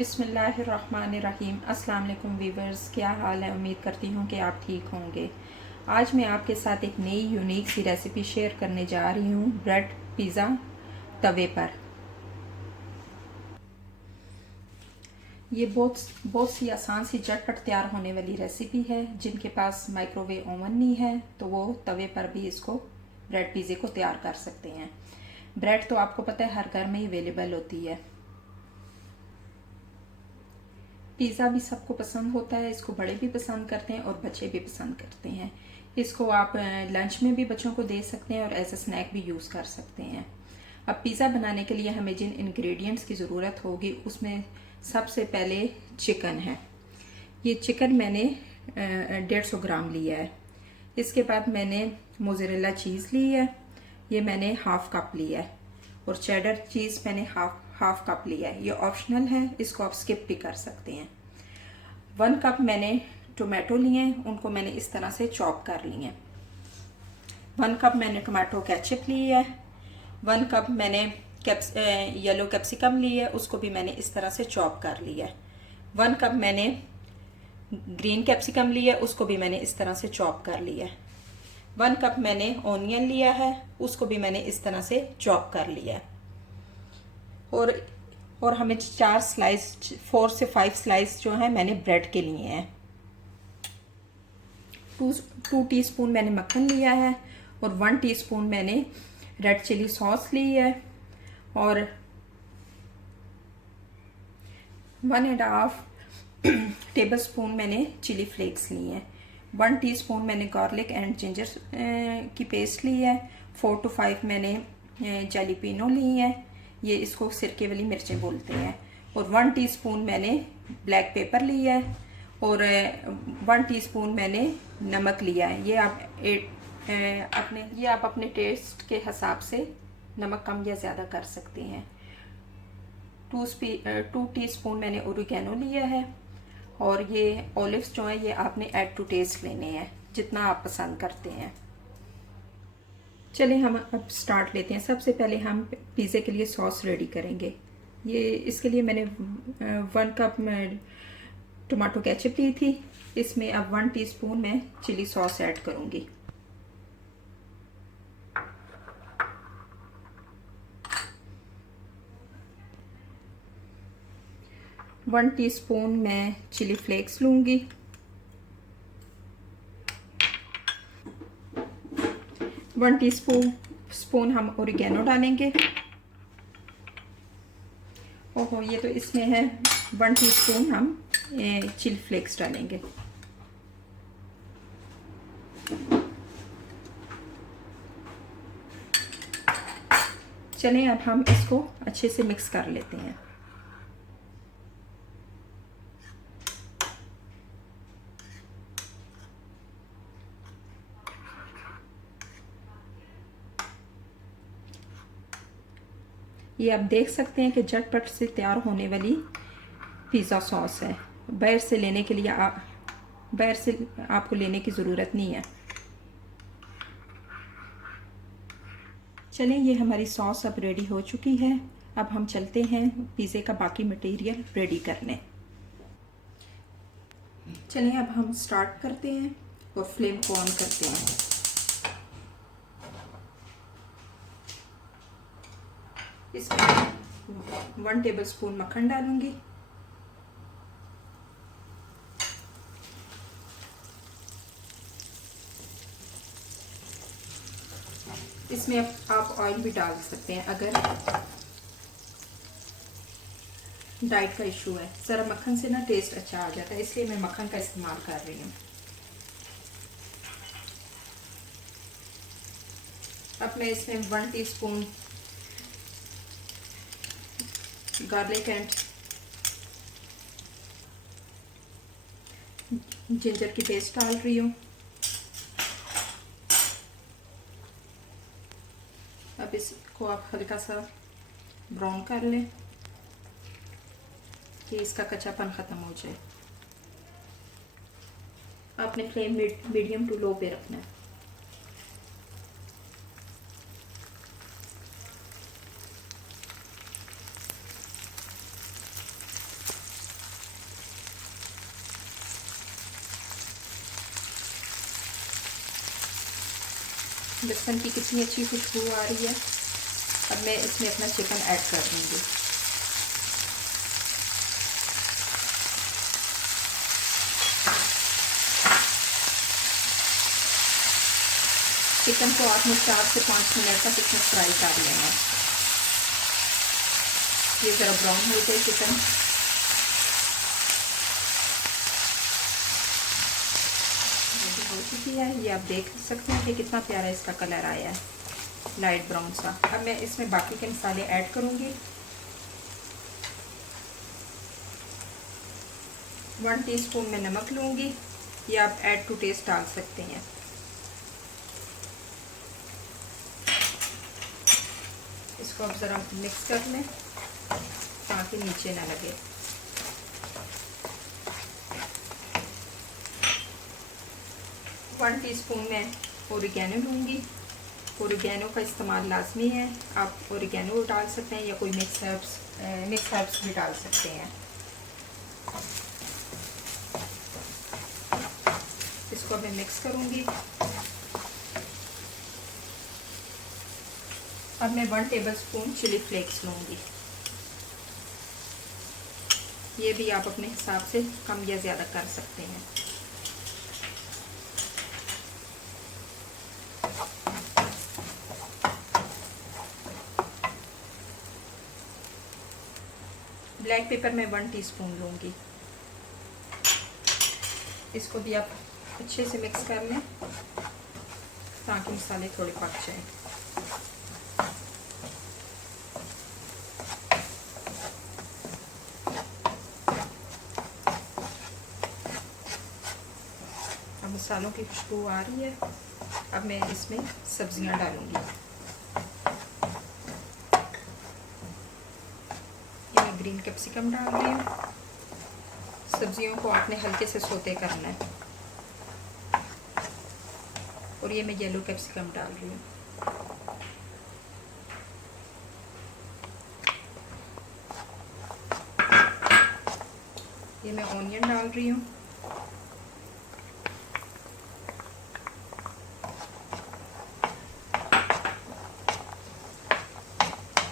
बिस्मिल्लाहिर्रहमानिर्रहीम। अस्सलाम वालेकुम वीवर्स, क्या हाल है? उम्मीद करती हूँ कि आप ठीक होंगे। आज मैं आपके साथ एक नई यूनिक सी रेसिपी शेयर करने जा रही हूँ, ब्रेड पिज़्ज़ा तवे पर। ये बहुत सी आसान सी झटपट तैयार होने वाली रेसिपी है। जिनके पास माइक्रोवेव ओवन नहीं है तो वो तवे पर भी इसको ब्रेड पिज़्ज़े को तैयार कर सकते हैं। ब्रेड तो आपको पता है हर घर में ही अवेलेबल होती है। पिज़्ज़ा भी सबको पसंद होता है, इसको बड़े भी पसंद करते हैं और बच्चे भी पसंद करते हैं। इसको आप लंच में भी बच्चों को दे सकते हैं और एज अ स्नैक भी यूज़ कर सकते हैं। अब पिज़्ज़ा बनाने के लिए हमें जिन इंग्रेडिएंट्स की ज़रूरत होगी उसमें सबसे पहले चिकन है। ये चिकन मैंने 150 ग्राम लिया है। इसके बाद मैंने मोज़रेला चीज़ ली है, ये मैंने हाफ कप लिया है। और चेडर चीज़ मैंने हाफ कप लिया है। ये ऑप्शनल है, इसको आप स्किप भी कर सकते हैं। 1 कप मैंने टोमेटो लिए हैं, उनको मैंने इस तरह से चॉप कर लिए हैं। 1 कप मैंने टोमेटो केचप ली है। 1 कप मैंने येलो कैप्सिकम ली है, उसको भी मैंने इस तरह से चॉप कर लिया है। 1 कप मैंने ग्रीन कैप्सिकम लिया है, उसको भी मैंने इस तरह से चॉप कर लिया है। 1 कप मैंने ऑनियन लिया है, उसको भी मैंने इस तरह से चॉप कर लिया है। और हमें 4 से 5 स्लाइस जो है मैंने ब्रेड के लिए हैं। 2 टीस्पून मैंने मक्खन लिया है और 1 टीस्पून मैंने रेड चिली सॉस ली है और 1.5 टेबल स्पून मैंने चिली फ्लेक्स लिए हैं। 1 टीस्पून मैंने गार्लिक एंड जिंजर की पेस्ट ली है। 4 to 5 मैंने जैलीपिनो ली है, ये इसको सिरके वाली मिर्चें बोलते हैं। और 1 टीस्पून मैंने ब्लैक पेपर लिया है और 1 टीस्पून मैंने नमक लिया है। ये आप अपने टेस्ट के हिसाब से नमक कम या ज़्यादा कर सकते हैं। 2 टीस्पून मैंने ओरिगेनो लिया है और ये ऑलिव्स जो है ये आपने ऐड टू टेस्ट लेने हैं, जितना आप पसंद करते हैं। चलिए हम अब स्टार्ट लेते हैं। सबसे पहले हम पिज़्ज़े के लिए सॉस रेडी करेंगे। इसके लिए मैंने 1 कप टमाटो केचप ली थी। इसमें अब 1 टीस्पून मैं चिली सॉस ऐड करूंगी। वन टीस्पून मैं चिली फ्लेक्स लूंगी। 1 टीस्पून हम ओरिगेनो डालेंगे। ओहो, ये तो इसमें है 1 टीस्पून हम चिली फ्लेक्स डालेंगे। चलें अब हम इसको अच्छे से मिक्स कर लेते हैं। ये आप देख सकते हैं कि झटपट से तैयार होने वाली पिज़्ज़ा सॉस है। बाहर से आपको लेने की ज़रूरत नहीं है। चलें, ये हमारी सॉस अब रेडी हो चुकी है। अब हम चलते हैं पिज़्ज़े का बाकी मटेरियल रेडी करने। चलें अब हम स्टार्ट करते हैं और फ्लेम को ऑन करते हैं। इसमें 1 टेबल स्पून मक्खन डालूंगी। इसमें आप ऑयल भी डाल सकते हैं अगर डाइट का इशू है। ज़रा मक्खन से ना टेस्ट अच्छा आ जाता है, इसलिए मैं मक्खन का इस्तेमाल कर रही हूँ। अब मैं इसमें 1 टीस्पून गार्लिक एंड जिंजर की पेस्ट डाल रही हूँ। अब इसको आप हल्का सा ब्राउन कर लें कि इसका कच्चापन ख़त्म हो जाए। आपने फ्लेम मीडियम टू लो पे रखना है। लहसुन की कितनी अच्छी खुशबू आ रही है। अब मैं इसमें अपना चिकन ऐड कर दूँगी। चिकन को आपने 4 से 5 मिनट तक इसमें फ्राई कर लेना। ये ज़रा ब्राउन हो जाए चिकन। हो चुकी है, ये आप देख सकते हैं कि कितना प्यारा इसका कलर आया है, लाइट ब्राउन सा। अब मैं इसमें बाकी के मसाले ऐड करूँगी। 1 टीस्पून में नमक लूँगी, ये आप ऐड टू टेस्ट डाल सकते हैं। इसको अब ज़रा मिक्स कर लें ताकि नीचे ना लगे। वन टीस्पून में ओरिगैनो लूँगी। ओरिगैनो का इस्तेमाल लाजमी है, आप ओरिगैनो डाल सकते हैं या कोई मिक्स हर्ब्स भी डाल सकते हैं। इसको मैं मिक्स करूँगी। अब मैं 1 टेबलस्पून चिली फ्लेक्स लूँगी। ये भी आप अपने हिसाब से कम या ज़्यादा कर सकते हैं। ब्लैक पेपर मैं 1 टीस्पून लूँगी। इसको भी आप अच्छे से मिक्स कर लें ताकि मसाले थोड़े पक जाएं। अब मसालों की खुशबू आ रही है। अब मैं इसमें सब्जियां डालूंगी। ये मैं ग्रीन कैप्सिकम डाल रही हूँ। सब्जियों को आपने हल्के से सोते करना है। और ये मैं येलो कैप्सिकम डाल रही हूँ। ये मैं ऑनियन डाल रही हूँ।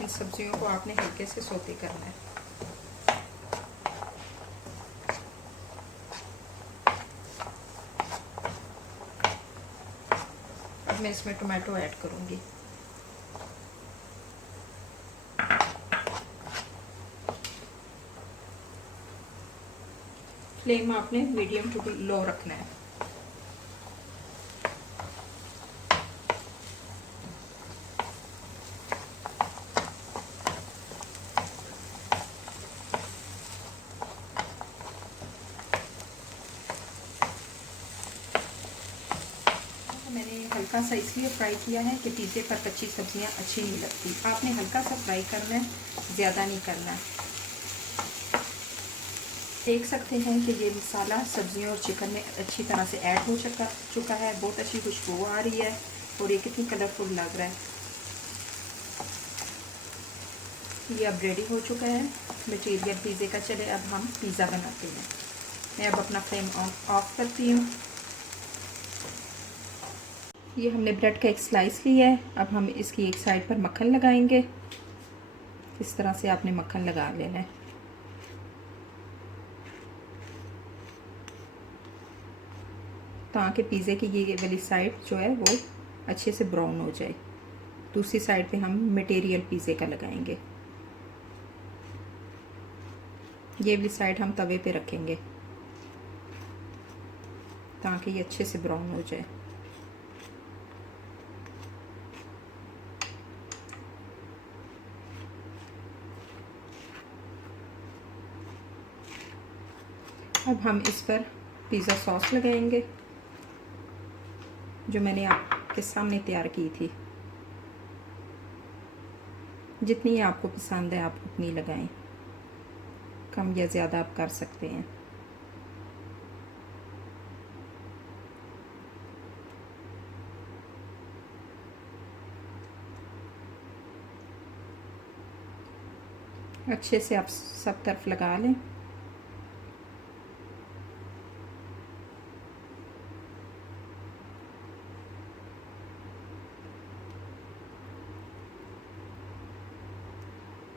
इन सब्जियों को आपने हल्के से सोते करना है। अब मैं इसमें टोमेटो ऐड करूँगी। फ्लेम आपने मीडियम टू लो रखना है। मैंने हल्का सा इसलिए फ्राई किया है कि पिज़्ज़े पर कच्ची सब्जियां अच्छी नहीं लगती। आपने हल्का सा फ्राई करना है, ज़्यादा नहीं करना है। देख सकते हैं कि ये मसाला सब्जियों और चिकन में अच्छी तरह से ऐड हो चुका है। बहुत अच्छी खुशबू आ रही है और ये कितनी कलरफुल लग रहा है। ये अब रेडी हो चुका है मटीरियल पिज़्ज़े का। चले अब हम पिज़्ज़ा बनाते हैं। मैं अब अपना फ्लेम ऑफ करती हूँ। ये हमने ब्रेड का एक स्लाइस लिया है। अब हम इसकी एक साइड पर मक्खन लगाएंगे। इस तरह से आपने मक्खन लगा लेना है ताकि पिज़्ज़े की ये वाली साइड जो है वो अच्छे से ब्राउन हो जाए। दूसरी साइड पे हम मटेरियल पिज़्ज़े का लगाएंगे। ये वाली साइड हम तवे पे रखेंगे ताकि ये अच्छे से ब्राउन हो जाए। अब हम इस पर पिज़्ज़ा सॉस लगाएंगे जो मैंने आपके सामने तैयार की थी। जितनी आपको पसंद है आप उतनी लगाएं, कम या ज़्यादा आप कर सकते हैं। अच्छे से आप सब तरफ लगा लें।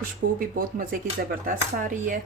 खुशबू भी बहुत मज़े की ज़बरदस्त आ रही है।